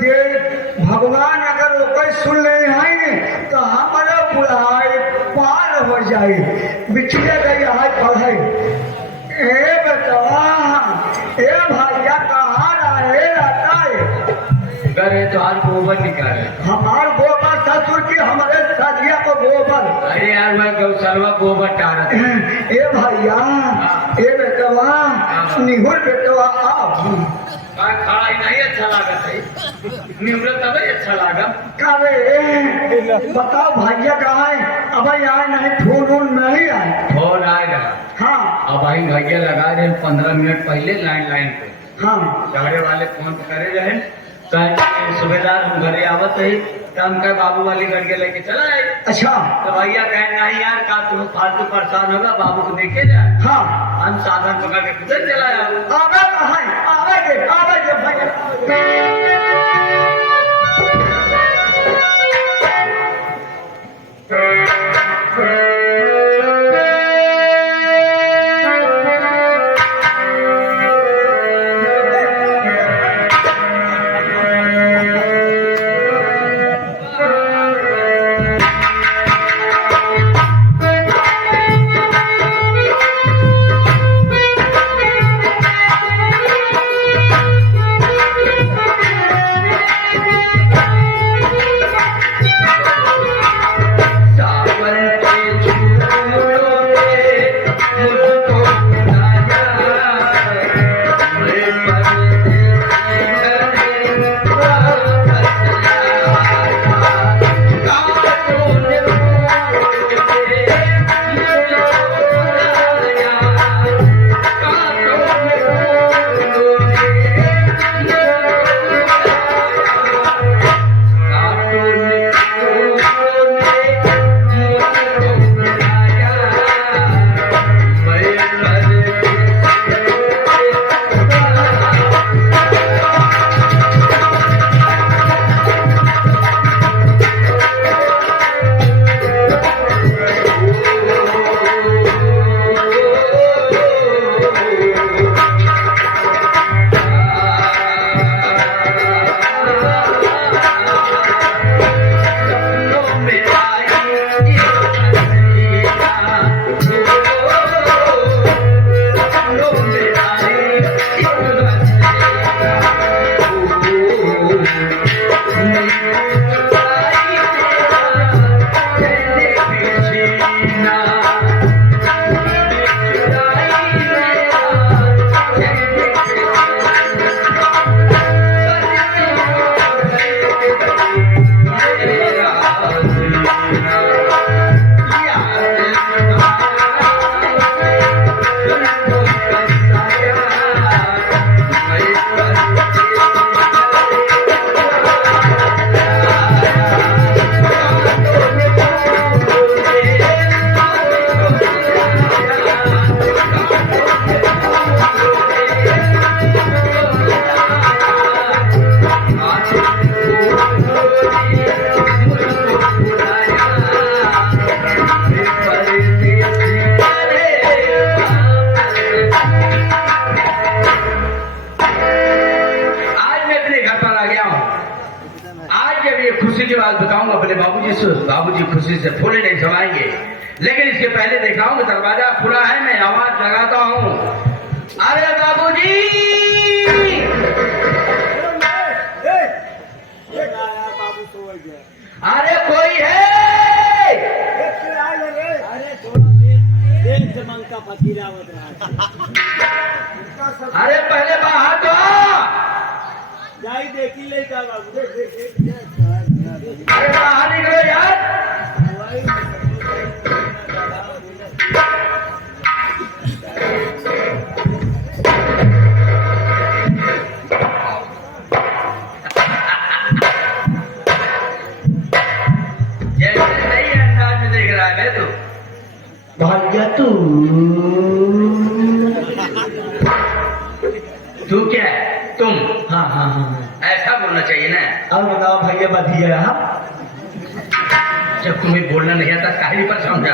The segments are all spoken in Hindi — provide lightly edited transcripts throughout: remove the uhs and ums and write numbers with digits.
जे भगवान अगर ओकर सुन ले हैं तो हमारा बुढ़ाई पार हो जाए बिछड़े गई है पढ़े। ए बेटवा ए भैया कहाँ रहे रहता है? करे तो आज गोबर निकाले हमार गोबर ससुर की हमारे सजिया को गोबर। अरे यार मैं गौशाला गोबर टारा ए भैया ए बेटवा निहुर बेटवा आप खड़ा ही नहीं अच्छा लगा था निहुरा तब अच्छा लगा। अरे बताओ भैया कहाँ है? अब यहाँ नहीं फोन नहीं आए। फोन आएगा हाँ अब आई भैया लगा रहे 15 मिनट पहले लाइन पे हाँ गाड़ी वाले फोन करे रहे सुबेदार हम घरे आवत है हम कह बाबू वाली गाड़ी लेके चला है। अच्छा तो भैया कहे नहीं यार का तुम फालतू परेशान होगा बाबू को देखे जाए। हाँ हम साधन पकड़ के किधर चला आवे भैया खुशी की बात बताऊंगा अपने बाबूजी से। बाबूजी खुशी से फूले नहीं समाएंगे लेकिन इसके पहले दिखाऊंगा दरवाजा खुला है मैं आवाज लगाता हूँ अरे बाबूजी अरे कोई है? अरे पहले बाहर तो जाई देखी ले का बाबू अरे बाहर निकलो यार। जैसे नई अंदाज में देख रहा है तू भैया तू क्या है तुम? हाँ हाँ हाँ ऐसा बोलना चाहिए ना। अब बताओ भैया बधिया जब तुम्हें बोलना नहीं आता काहे पर समझा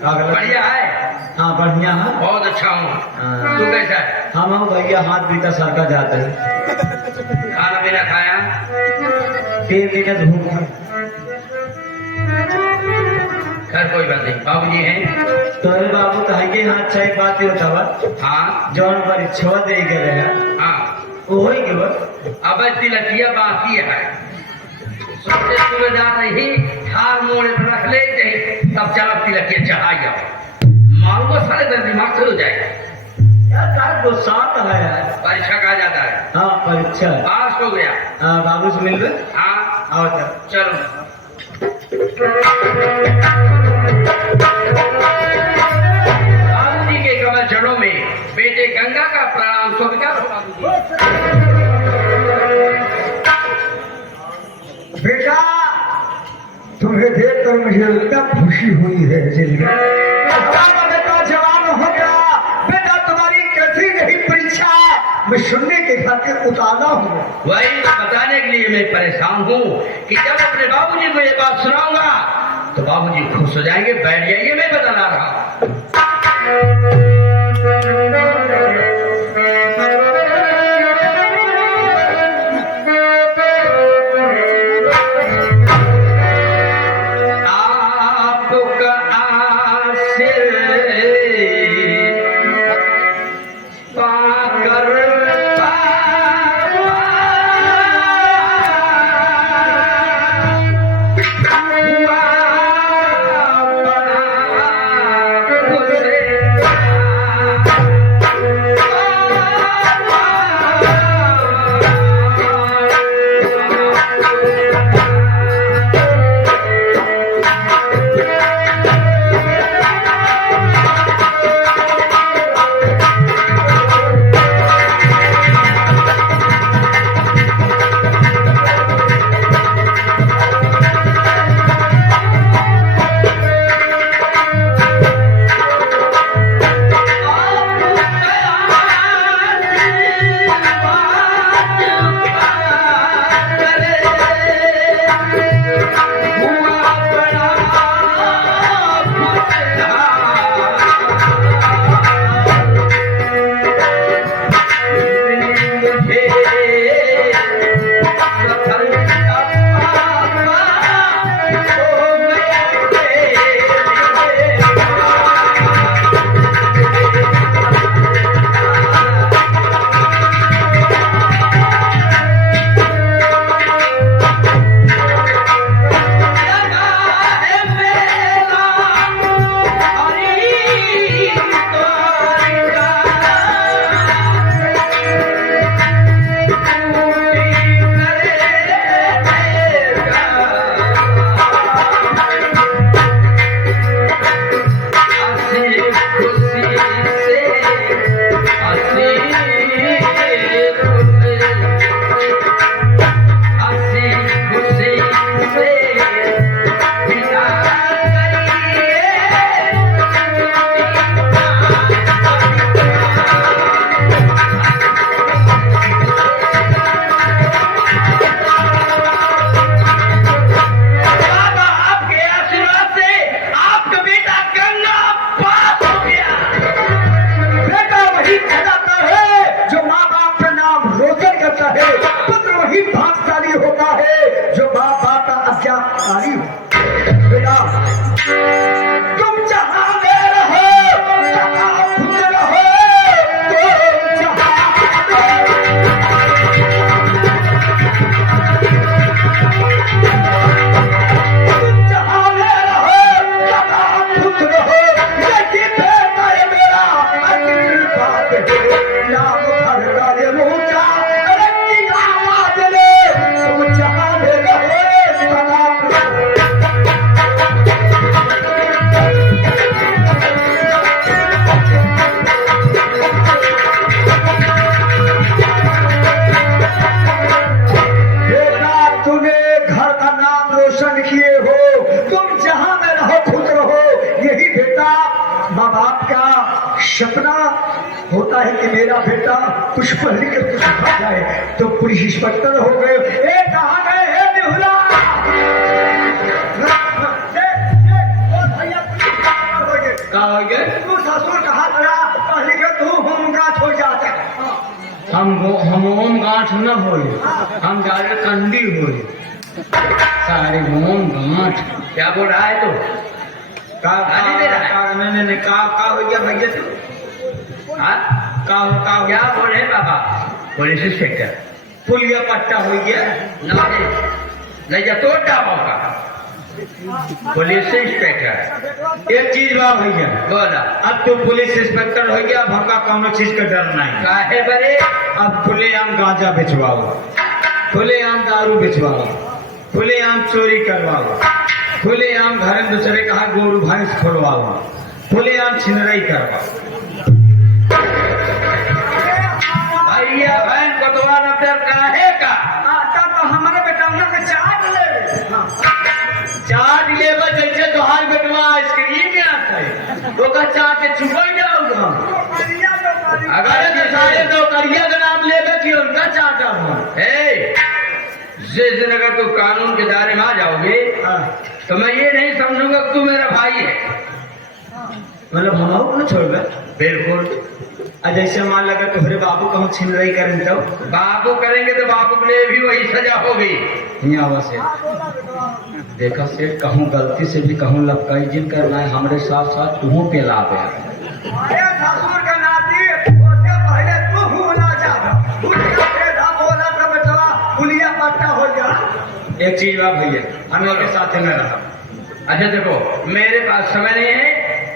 अगला बढ़िया है, हाँ बढ़िया है। बहुत अच्छा हूँ। हाँ। तू कैसा है? हम भैया हाथ बीता सरका जाता है, खाना पीना खाया? 3 दिन भूख है। खैर कोई बात नहीं, बाबूजी हैं? तोरे बाबू कहेंगे हाँ अच्छा एक बात ही बतावा, हाँ जौन परीक्षा दे गए हैं हाँ। वो ही के बस अब तिलकिया बाकी है, सोचे सूबेदार नहीं हार मोड़ पर रख ले जाए, तब चला तिलकिया चढ़ाई जाओ, मालूम सारे दर दिमाग से हो जाएगा। यार गुस्सा तो है यार। परीक्षा कहा जाता है, हाँ परीक्षा। पास हो गया। हाँ बाबू से मिल गए। हाँ आओ तब चलो। बाबूजी के कमल जड़ों में बेटे गंगा का प्रणाम स्वीकार हो बाबूजी। बेटा तुम्हें देखकर मुझे इतना खुशी हुई है जिंदगी हमारा बेटा जवान हो गया। बेटा तुम्हारी कैसी रही परीक्षा, मैं सुनने के खातिर उतारा हूँ। वही बताने के लिए मैं परेशान हूँ कि जब अपने बाबूजी को ये बात सुनाऊंगा तो बाबूजी खुश हो जाएंगे। बैठ जाइए, मैं बता रहा हूँ। आपका आशीर्वाद पाकर सपना होता है कि मेरा बेटा कुछ पढ़ लिख कर कुछ खा जाए, तो पुलिस इंस्पेक्टर हो गए। ए कहाँ गए हे निहुरा? भैया पुलिस इंस्पेक्टर हो गए। हम ओम गांठ न होए, हम जारे कंडी होए। सारे ओम गांठ क्या बोल रहा है तू? गाली दे रहा है? नहीं का हो गया भैया तू? हाँ? का क्या बोल रहे बाबा? पुलिस इंस्पेक्टर पुलिया पट्टा हो गया। नहीं जा तोड़ डाबों का पुलिस इंस्पेक्टर। एक चीज बा भैया, बोला अब तो पुलिस इंस्पेक्टर हो गया, अब हमका कौनो चीज का डर नहीं। काहे बरे? अब खुलेआम गांजा बेचवाओ, खुलेआम दारू बेचवाओ, खुलेआम चोरी करवाओ, खुलेआम घर में दूसरे कहा गोरू भैंस खोलवाओ, खुलेआम छिनरई करवाओ। भैया बहन को दोबारा डर काहे का? आता तो हमारे बेटौना के चाट ले, चाट ले जैसे तोहार बेटवा आइसक्रीम में आता है तो का चाट के छुपा जाऊंगा। अगर तो सारे तो करिया का नाम लेबे कि उनका चाट ए, जिस दिन अगर तू कानून के दायरे में आ जाओगे तो मैं ये नहीं समझूंगा कि तू मेरा भाई है। मतलब हम को छोड़ गए बिल्कुल। जैसे मान लगा तुम्हारे बाबू कहूँ छीन रही करें तो बाबू करेंगे तो बाबू के लिए भी वही सजा होगी। यहाँ से देखा सेठ, कहूँ गलती से भी कहूँ लपकाई जिन करना है हमारे साथ साथ तू पे ला गया। ससुर का नाती उससे पहले तू होना पुलिया पट्टा हो गया। एक चीज बात भैया, हम लोग के साथ में रहा। अच्छा देखो, मेरे पास समय नहीं है,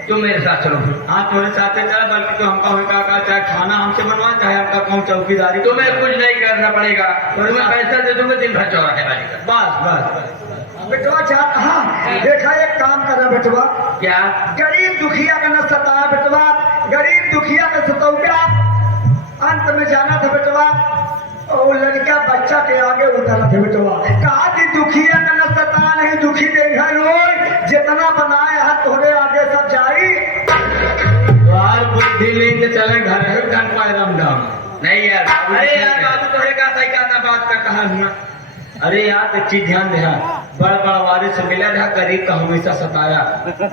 तुम मेरे साथ चलो। हाँ तुम्हारे साथ चला, बल्कि तो हमका होगा का चाहे खाना हमसे बनवा, चाहे आपका कौन चौकीदारी। तुम्हें कुछ नहीं करना पड़ेगा, तुम्हें पैसा दे दूंगा दिन भर चौराहे वाली का। बस बेटवा चाह। हाँ देखा, एक काम करना बेटवा, क्या? गरीब दुखिया का न सताया बेटवा, गरीब दुखिया का सतौया। अंत में जाना था बेटवा, और लड़का बच्चा के आगे उतारा था बेटवा। कहा कि दुखिया का न सता नहीं, दुखी दे जितना बनाए है तोरे आगे सब जाई। बुद्धि लेके चले घर है धन पाए रामधाम। नहीं यार, अरे यार बाबू तोरे का सही का बात का कहा हुआ। अरे यार एक चीज ध्यान दे, बड़ बड़ वाले से मिला रहा, गरीब का हमेशा सताया।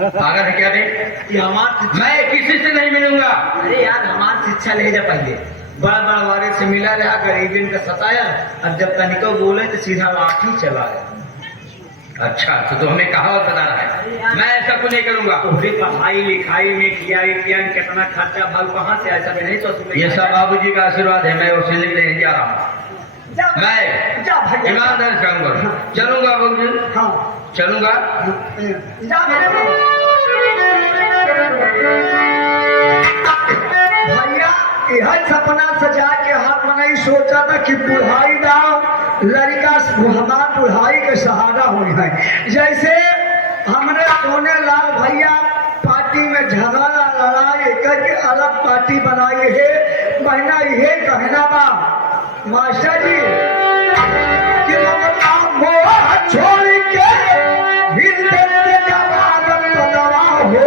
पागल है क्या रे? कि हमार मैं किसी से नहीं मिलूंगा। अरे यार हमार शिक्षा ले जा पहले, बड़ा बड़ा वाले से मिला रहा, गरीब का सताया, अब जब तनिको बोले तो सीधा लाठी चला। अच्छा तो हमें कहावत बता रहा है, मैं ऐसा कुछ नहीं करूंगा। तुम्हारी पढ़ाई लिखाई में किया कितना खर्चा भाग कहाँ से ऐसा भी नहीं सोच। ये सब बाबूजी का आशीर्वाद है, मैं उसे लेने जा रहा हूँ। मैं ईमानदारी से काम करूँ, चलूंगा बाबूजी। हाँ चलूंगा। भैया यह सपना सजा के हाथ में नहीं सोचा था कि बुढ़ाई दाव लड़का हमारा बुढ़ाई के सहारा हुई है। जैसे हमने सोने लाल भैया पार्टी में झगड़ा लड़ाई करके अलग पार्टी बनाई है। महीना ये कहना बा मास्टर जी कि मोह छोड़ के हिंदे के जवान दवा हो,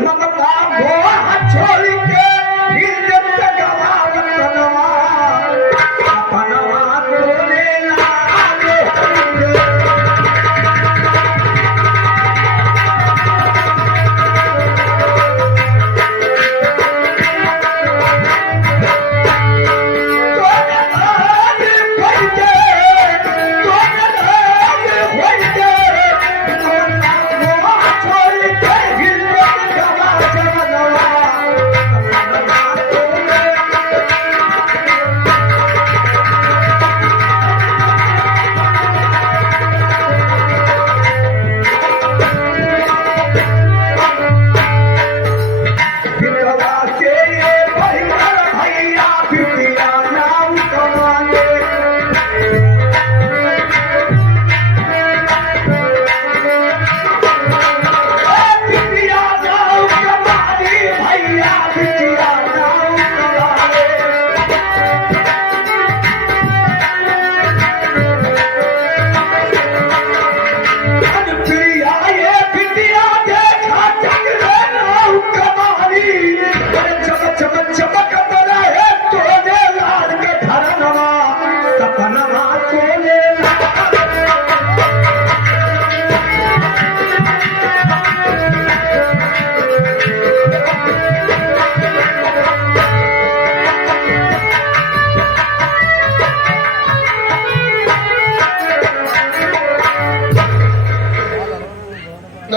ममता मोह छोड़ के हिंदे के जवान दवा अपना रोने लागे। कोई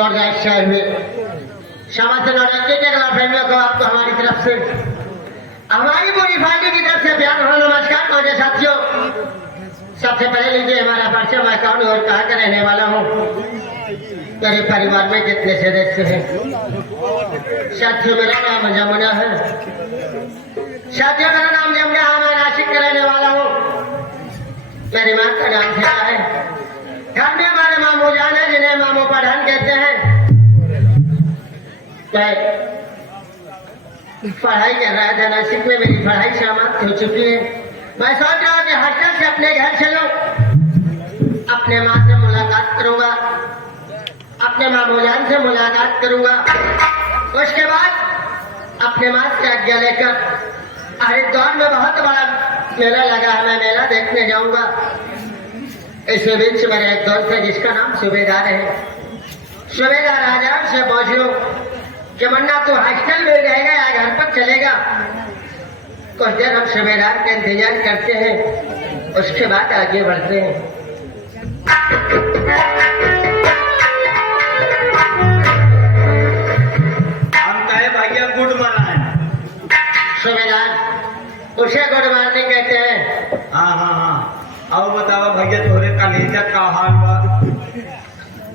और गाइड शेयर हुए। क्षमा से नौटंकी के खिलाफ फैमिलियों को आपको हमारी तरफ से, हमारी पूरी फैमिली की तरफ से प्यार भरा नमस्कार। मेरे साथियों, सबसे पहले लीजिए हमारा परिचय। मैं कौन हूँ और कहाँ का रहने वाला हूँ, मेरे परिवार में कितने सदस्य हैं। साथियों, मेरा नाम जमुना है। साथियों, मेरा नाम जमुना है। मैं नासिक का रहने वाला हूँ। मेरी माँ का नाम सेवा है। घर में हमारे मामू जान है, जिन्हें मामू पठान कहते हैं। मैं पढ़ाई कर रहा था नासिक में, मेरी पढ़ाई समाप्त हो चुकी है। मैं सोच रहा हूँ कि हॉस्टल से अपने घर चलूं, अपने माँ से मुलाकात करूंगा, अपने मामू जान से मुलाकात करूंगा। उसके बाद अपने माँ से आज्ञा लेकर हरिद्वार में बहुत बड़ा मेला लगा है, मैं मेला देखने जाऊंगा। इसी बीच मेरे एक दोस्त है जिसका नाम सूबेदार है। सूबेदार आजाद से पूछूं कि मुन्ना तू हॉस्टल में रहेगा या घर पर चलेगा। कुछ देर हम सूबेदार का इंतजार करते हैं, उसके बाद आगे बढ़ते हैं। हम कहे भैया गुड मॉर्निंग। सूबेदार उसे गुड मॉर्निंग कहते हैं। हाँ। अब बताओ भैया तोहरे कलेजा का हाल बा।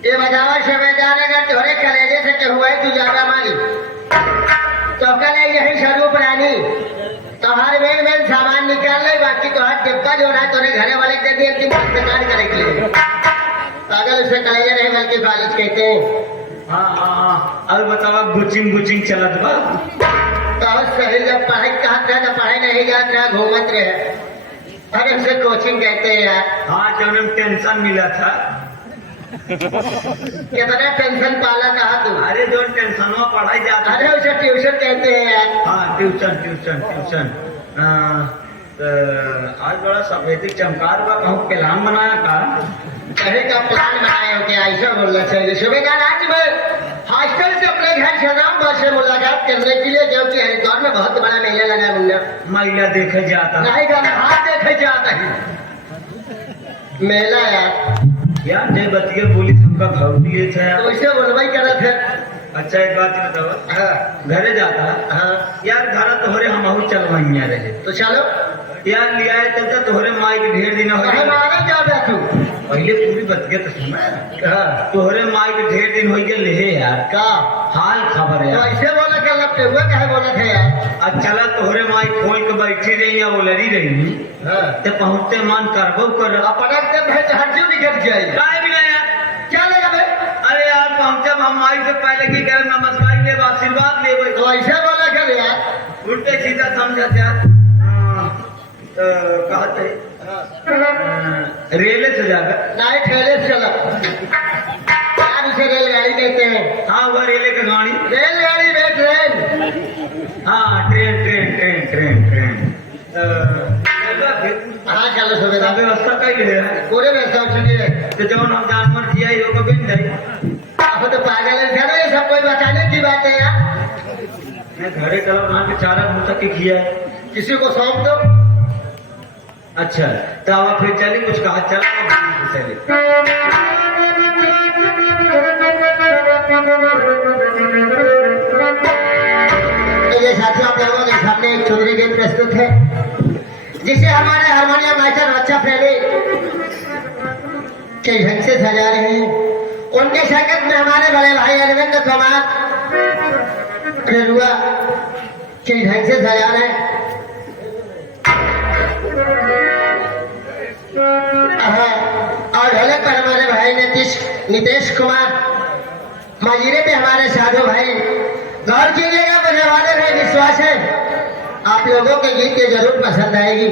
ये बताओ सूबेदार, अगर तोरे कलेजे से क्या हुआ है तू ज्यादा मारी तो कल यही स्वरूप रानी तुम्हारे मेन सामान निकाल ले, बाकी तो हाथ डिब्बा जो है तोरे घरे वाले दे दिए कि बेकार करे के लिए। पागल उसे कलेजे नहीं बल्कि फालिज कहते हैं। हाँ। अब बताओ बुचिंग चलत बा। बहुत सही। जब पढ़ाई कहा था तो पढ़ाई नहीं जात रहा, घूमत रहे। अरे उसे कोचिंग कहते हैं यार। हाँ, जब हमें टेंशन मिला था। कितना टेंशन पाला कहा तू। अरे जो टेंशन में पढ़ाई जाता अरे उसे ट्यूशन कहते हैं यार। हाँ, ट्यूशन। आज बड़ा सफेदी चमकार बा, कहूँ प्लान बनाया का। पढ़े का प्लान बनाए हो क्या, ऐसा बोलना चाहिए। सूबेदार, आज मैं हॉस्टल से अपने घर चल रहा हूँ बस से मुलाकात करने के लिए, क्योंकि हरिद्वार में बहुत बड़ा मेला लगा है। मुन्ना महिला देखे जाता नहीं जाना, हाथ देखे जाता है मेला यार। जय बतिया बोली तुमका घर दिए थे यार। तो इसे बोलवाई करा थे। अच्छा, एक बात बताओ। हाँ घरे जाता हाँ। यार, घर तोहरे हम चलवाइया रहे तो चलो यार। लिया चलता तोहरे माई के ढेर दिन हो गए। हमारा क्या बैठू। पहले पूरी बतिया तो सुना। तोहरे माई के ढेर दिन हो गए ले यार। का हाल खबर है तो ऐसे बोला कर लगते हुए कहे बोला थे यार। अब चला तोहरे माई खोल के बैठी रही या वो लड़ी रही तो पहुंचते मन करबो कर अपना से भेज हड्डी निकल जाए। काय भी यार, क्या लगा बे। अरे यार पहुंचे हम माई से पहले की करे नमस्कार ले, आशीर्वाद ले। तो ऐसे बोला कर यार। उल्टे सीधा समझा यार। कहते रेले से जाकर नहीं ठेले से चला यार, उसे रेलगाड़ी कहते हैं। हाँ, वह रेले की गाड़ी। रेलगाड़ी में ट्रेन। हाँ, ट्रेन। हाँ चलो सूबेदार, व्यवस्था कई है पूरे व्यवस्था हो चुकी है। तो जब हम जानवर जिया ही होगा बिन जाए। आप तो पागल है क्या, ये सब कोई बताने की बात है यार। मैं घरे कल वहाँ के चारा भूसा के किया है। किसी को सौंप दो। अच्छा, तो अब फिर चले कुछ कहा चले। तो ये साथियों, आप लोगों के सामने एक चुनरी गीत प्रस्तुत है, जिसे हमारे हारमोनियम मास्टर बच्चा प्रेमी के ढंग से सजा रहे हैं। उनके संगत में हमारे बड़े भाई अरविंद कुमार रेरुआ के ढंग से सजा रहे हैं। और ढोलक पर हमारे भाई नितेश कुमार, मजीरे पे हमारे साधु भाई। गौर कीजिएगा, बजने वाले में विश्वास है आप लोगों के गीत ये जरूर पसंद आएगी।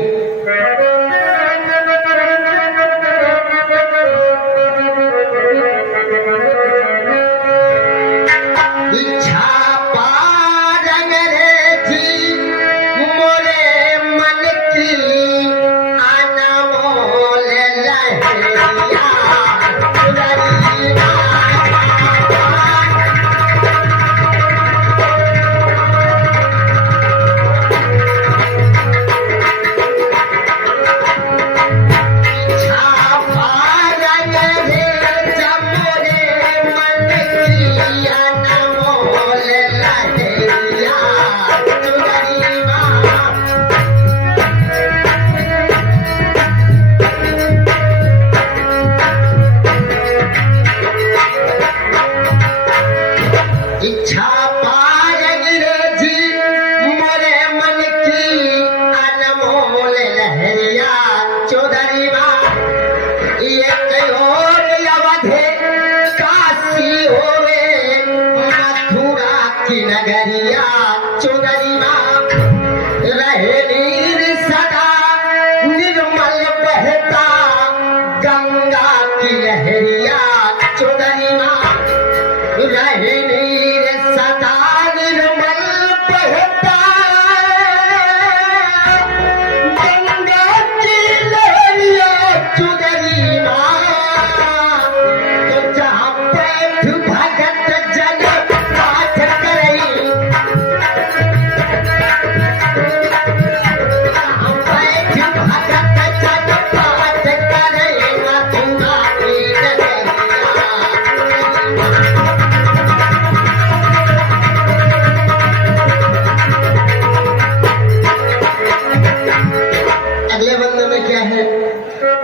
कहे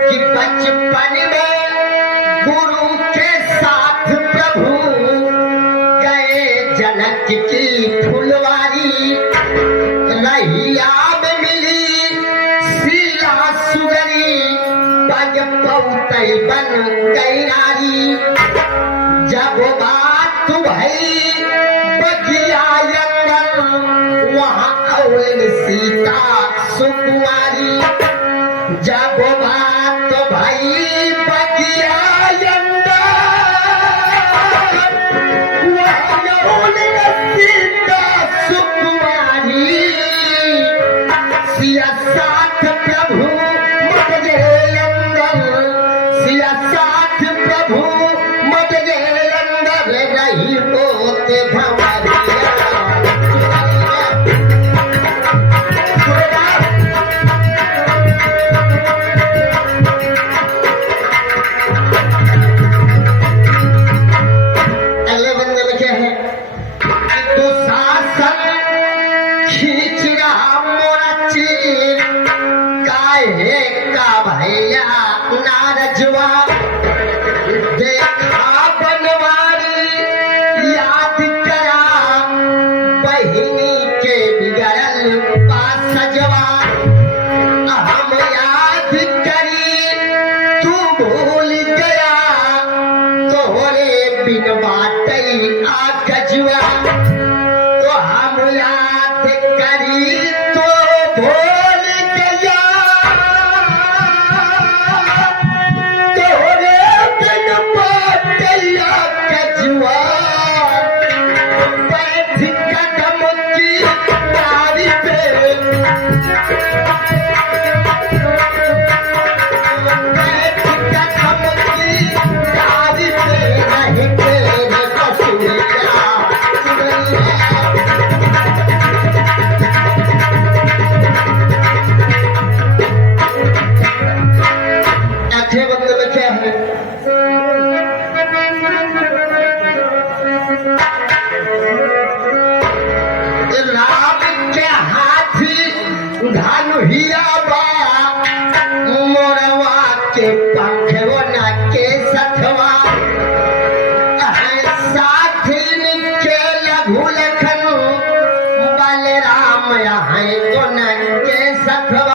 कि बचपन में गुरु के साथ प्रभु गए जनक की फुलवारी, रहिया में मिली शीला सुगरी, पग पौतई बन गई नारी। जब बात भई बगिया अंदर, वहाँ औल सीता सुकुमारी। जब बात भई बगिया अंदर, वहाँ औल सीता सुकुमारी। सिया साथ प्रभु मत गए अंदर, सिया साथ प्रभु मत गए अंदर, रही पोते भंवरिया। अगले बंदे में क्या है? तो शासन खींच रहा मोरा चीर, काहे का भैया नारजवा। देखा बनवारी याद करा, बहिनी के बिगड़ल पासजवा। हम याद करी तू भूल गया, तोहरे बिन बाटई आ गजवा। तो हम याद करी तो भूल गया, तोहरे बिन बाटई आ गजवा। बैठ कदम की डाली पे, बैठ कदम की डाली पे, रह तेरे कसूरिया सुगरिया। अच्छे बंदे में क्या है? राम के हाथी धनुहिया बा, मोरवा के पंखवा के सथवा। साथी के लघु लखन, बलराम यहाँ को न के सथवा।